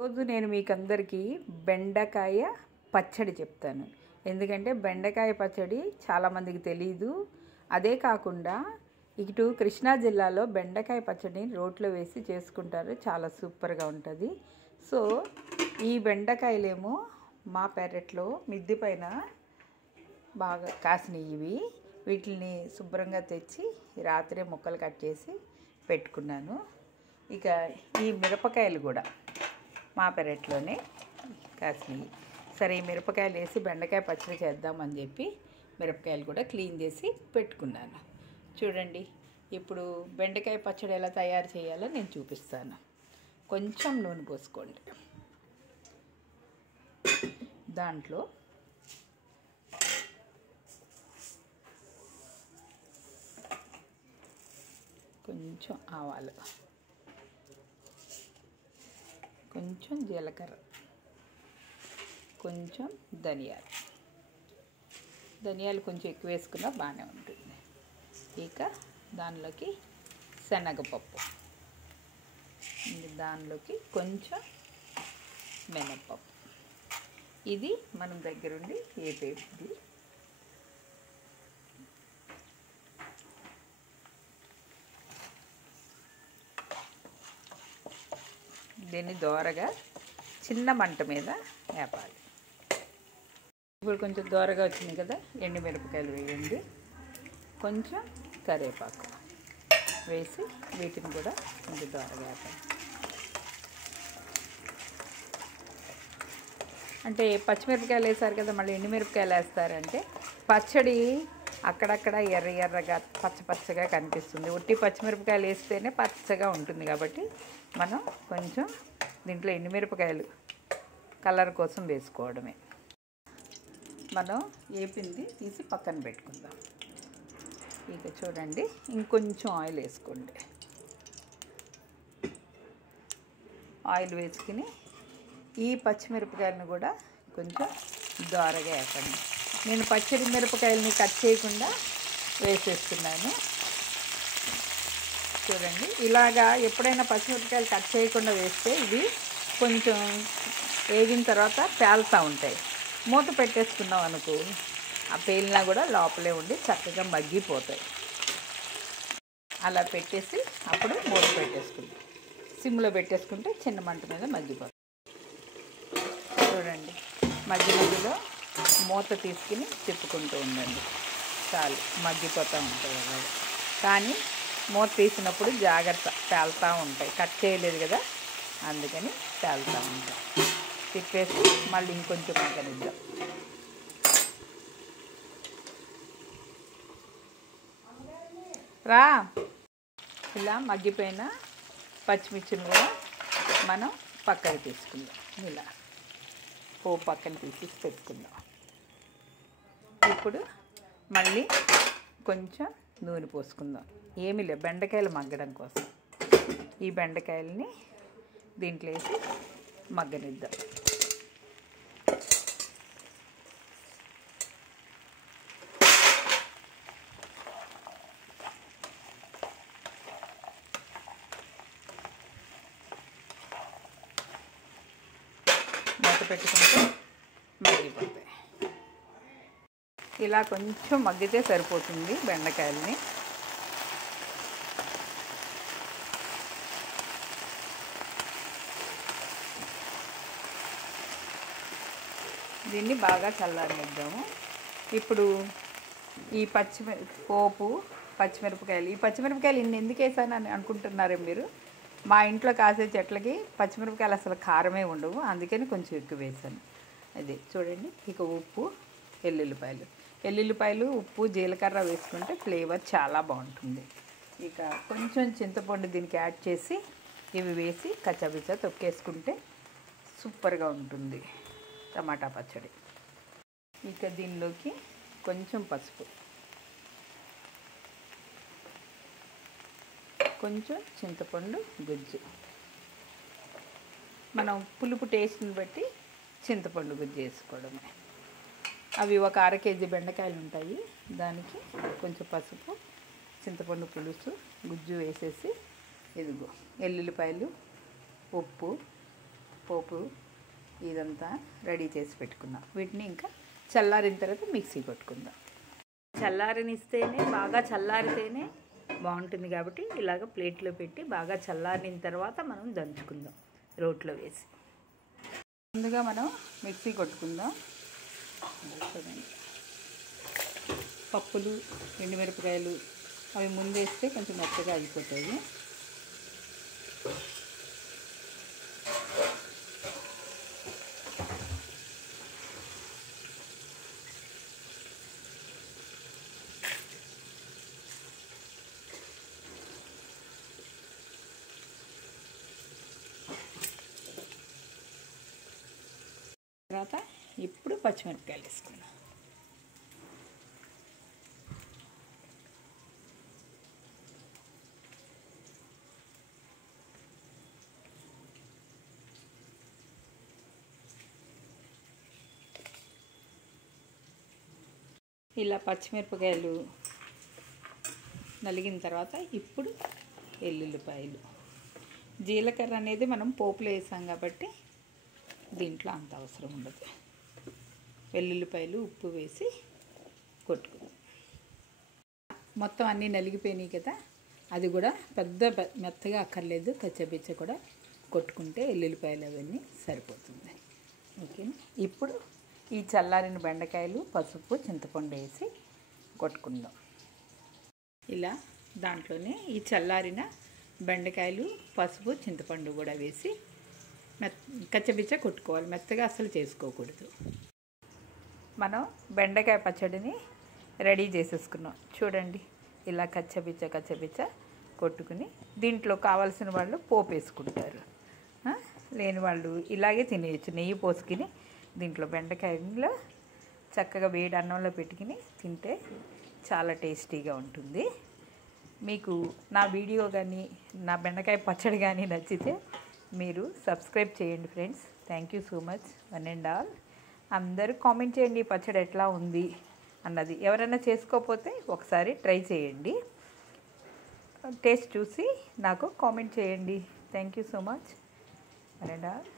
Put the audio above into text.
రోజు నేను మీకందరికీ బెండకాయ పచ్చడి చెప్తాను. ఎందుకంటే బెండకాయ పచ్చడి చాలామందికి తెలీదు. అదే కాకుండా ఇటు కృష్ణా జిల్లాలో బెండకాయ పచ్చడిని రోట్లో వేసి చేసుకుంటారు. చాలా సూపర్గా ఉంటుంది. సో ఈ బెండకాయలేమో మా పెరట్లో మిద్దె పైన బాగా కాసినవి. వీటిని శుభ్రంగా తెచ్చి రాత్రే ముక్కలు కట్ చేసి పెట్టుకున్నాను. ఇక ఈ మిరపకాయలు కూడా మా పెరట్లోనే కాసినవి. సరే ఈ మిరపకాయలు వేసి బెండకాయ పచ్చడి చేద్దామని చెప్పి మిరపకాయలు కూడా క్లీన్ చేసి పెట్టుకున్నాను. చూడండి, ఇప్పుడు బెండకాయ పచ్చడి ఎలా తయారు చేయాలో నేను చూపిస్తాను. కొంచెం నూనె పోసుకోండి. దాంట్లో కొంచెం ఆవాలు, కొంచెం జీలకర్ర, కొంచెం ధనియాలు కొంచెం ఎక్కువ వేసుకున్నా బాగానే ఉంటుంది. ఇక దానిలోకి శనగపప్పు, దానిలోకి కొంచెం మినప్పప్పు. ఇది మనం దగ్గరుండి వేపేది. దీన్ని దోరగా చిన్న మంట మీద వేపాలి. ఇప్పుడు కొంచెం దోరగా వచ్చింది కదా, ఎండుమిరపకాయలు వేయండి. కొంచెం కరివేపాకు వేసి వీటిని కూడా కొంచెం దోరగా వేపాలి. అంటే పచ్చిమిరపకాయలు వేసారు కదా, మళ్ళీ ఎండుమిరపకాయలు వేస్తారంటే పచ్చడి అక్కడక్కడ ఎర్రగా పచ్చగా కనిపిస్తుంది. ఉట్టి పచ్చిమిరపకాయలు వేస్తేనే పచ్చగా ఉంటుంది. కాబట్టి మనం కొంచెం దీంట్లో ఎండుమిరపకాయలు కలర్ కోసం వేసుకోవడమే. మనం వేపింది తీసి పక్కన పెట్టుకుందాం. ఇక చూడండి, ఇంకొంచెం ఆయిల్ వేసుకోండి. ఆయిల్ వేసుకుని ఈ పచ్చిమిరపకాయలను కూడా కొంచెం దోరగా వేసండి. నేను పచ్చడి మిరపకాయలని కట్ చేయకుండా వేసేస్తున్నాను. చూడండి, ఇలాగా ఎప్పుడైనా పచ్చిమిరపకాయలు కట్ చేయకుండా వేస్తే ఇవి కొంచెం వేగిన తర్వాత పేలుతూ ఉంటాయి. మూత పెట్టేసుకున్నాం అనుకో, ఆ పేలినా కూడా లోపలే ఉండి చక్కగా మగ్గిపోతాయి. అలా పెట్టేసి అప్పుడు మూత పెట్టేసుకుందాం. సిమ్లో పెట్టేసుకుంటే చిన్న మంట మీద మగ్గిపోతాయి. చూడండి, మధ్యలో మూత తీసుకుని తిప్పుకుంటూ ఉండండి. చాలు, మగ్గిపోతూ ఉంటాయి అలాగే. కానీ మూత తీసినప్పుడు జాగ్రత్త, పేలుతూ ఉంటాయి. కట్ చేయలేదు కదా, అందుకని పేలుతూ ఉంటాయి. తిప్పేసి మళ్ళీ ఇంకొంచెం మగ్గనిద్దాం. రా, ఇలా మగ్గిపోయిన పచ్చిమిర్చిని కూడా మనం పక్కకి తీసుకుందాం. ఇలా పక్కన తీసి పెట్టుకుందాం. ఇప్పుడు మళ్ళీ కొంచెం నూనె పోసుకుందాం. ఏమీ లేదు, బెండకాయలు మగ్గడం కోసం. ఈ బెండకాయలని దీంట్లో వేసి మగ్గనిద్దాం. మూత పెట్టుకుంటే మగ్గిపోతాయి. ఇలా కొంచెం మగ్గితే సరిపోతుంది బెండకాయలని. దీన్ని బాగా చల్లారనిద్దాము. ఇప్పుడు ఈ పచ్చిమిరపకాయలు, ఈ పచ్చిమిరపకాయలు ఇన్ని ఎందుకు వేసానని అనుకుంటున్నారే మీరు? మా ఇంట్లో కాసే చెట్లకి పచ్చిమిరపకాయలు అసలు కారమే ఉండవు, అందుకని కొంచెం ఎక్కువ వేసాను. అదే చూడండి. ఇక ఉప్పు, ఎల్లుల్లిపాయలు, ఉప్పు, జీలకర్ర వేసుకుంటే ఫ్లేవర్ చాలా బాగుంటుంది. ఇక కొంచెం చింతపండు దీనికి యాడ్ చేసి ఇవి వేసి కచ్చాపిచ్చా తొక్కేసుకుంటే సూపర్గా ఉంటుంది టమాటా పచ్చడి. ఇక దీనిలోకి కొంచెం పసుపు, కొంచెం చింతపండు గుజ్జు. మనం పులుపు టేస్ట్ని బట్టి చింతపండు గుజ్జు వేసుకోవడమే. అవి ఒక 1/2 కేజీ బెండకాయలు ఉంటాయి. దానికి కొంచెం పసుపు, చింతపండు పులుసు, గుజ్జు వేసేసి ఇదిగో ఎల్లుల్లిపాయలు, ఉప్పు, పోపు ఇదంతా రెడీ చేసి పెట్టుకున్నాం. వీటిని ఇంకా చల్లారిన తర్వాత మిక్సీ కొట్టుకుందాం. చల్లారనిస్తేనే బాగా చల్లారితేనే బాగుంటుంది కాబట్టి ఇలాగ ప్లేట్లో పెట్టి బాగా చల్లారిన తర్వాత మనం దంచుకుందాం రోట్లో వేసి. ముందుగా మనం మిక్సీ కొట్టుకుందాం. చూడండి, పప్పులు ఎండుమిరపకాయలు అవి ముందేస్తే కొంచెం మెత్తగా అయిపోతాయి. తర్వాత ఇప్పుడు పచ్చిమిరపకాయలు వేసుకున్నాం. ఇలా పచ్చిమిరపకాయలు నలిగిన తర్వాత ఇప్పుడు ఎల్లుల్లిపాయలు, జీలకర్ర అనేది మనం పోపులో వేసాం కాబట్టి దీంట్లో అంత అవసరం ఉండదు. వెల్లుల్లిపాయలు ఉప్పు వేసి కొట్టుకుందాం. మొత్తం అన్నీ నలిగిపోయినాయి కదా, అది కూడా పెద్ద మెత్తగా అక్కర్లేదు, కచ్చబిచ్చ కూడా కొట్టుకుంటే ఎల్లుల్లిపాయలు అవన్నీ సరిపోతుంది. ఓకేనా. ఇప్పుడు ఈ చల్లారిన బెండకాయలు, పసుపు, చింతపండు వేసి కొట్టుకుందాం. ఇలా దాంట్లోనే ఈ చల్లారిన బెండకాయలు, పసుపు, చింతపండు కూడా వేసి కచ్చబిచ్చ కొట్టుకోవాలి, మెత్తగా అసలు చేసుకోకూడదు. మనం బెండకాయ పచ్చడిని రెడీ చేసేసుకున్నాం. చూడండి, ఇలా కచ్చబిచ్చ కొట్టుకుని దీంట్లో కావాల్సిన వాళ్ళు పోపు వేసుకుంటారు, లేని వాళ్ళు ఇలాగే తినేయచ్చు. నెయ్యి పోసుకుని దీంట్లో బెండకాయలో చక్కగా వేడి అన్నంలో పెట్టుకుని తింటే చాలా టేస్టీగా ఉంటుంది. మీకు నా వీడియో కానీ నా బెండకాయ పచ్చడి కానీ నచ్చితే మీరు సబ్స్క్రైబ్ చేయండి friends. Thank you so much one and all. అందరూ కామెంట్ చేయండి పచ్చడి ఎట్లా ఉంది అన్నది. ఎవరైనా చేసుకోకపోతే ఒకసారి ట్రై చేయండి, టేస్ట్ చూసి నాకు కామెంట్ చేయండి. Thank you so much one and all.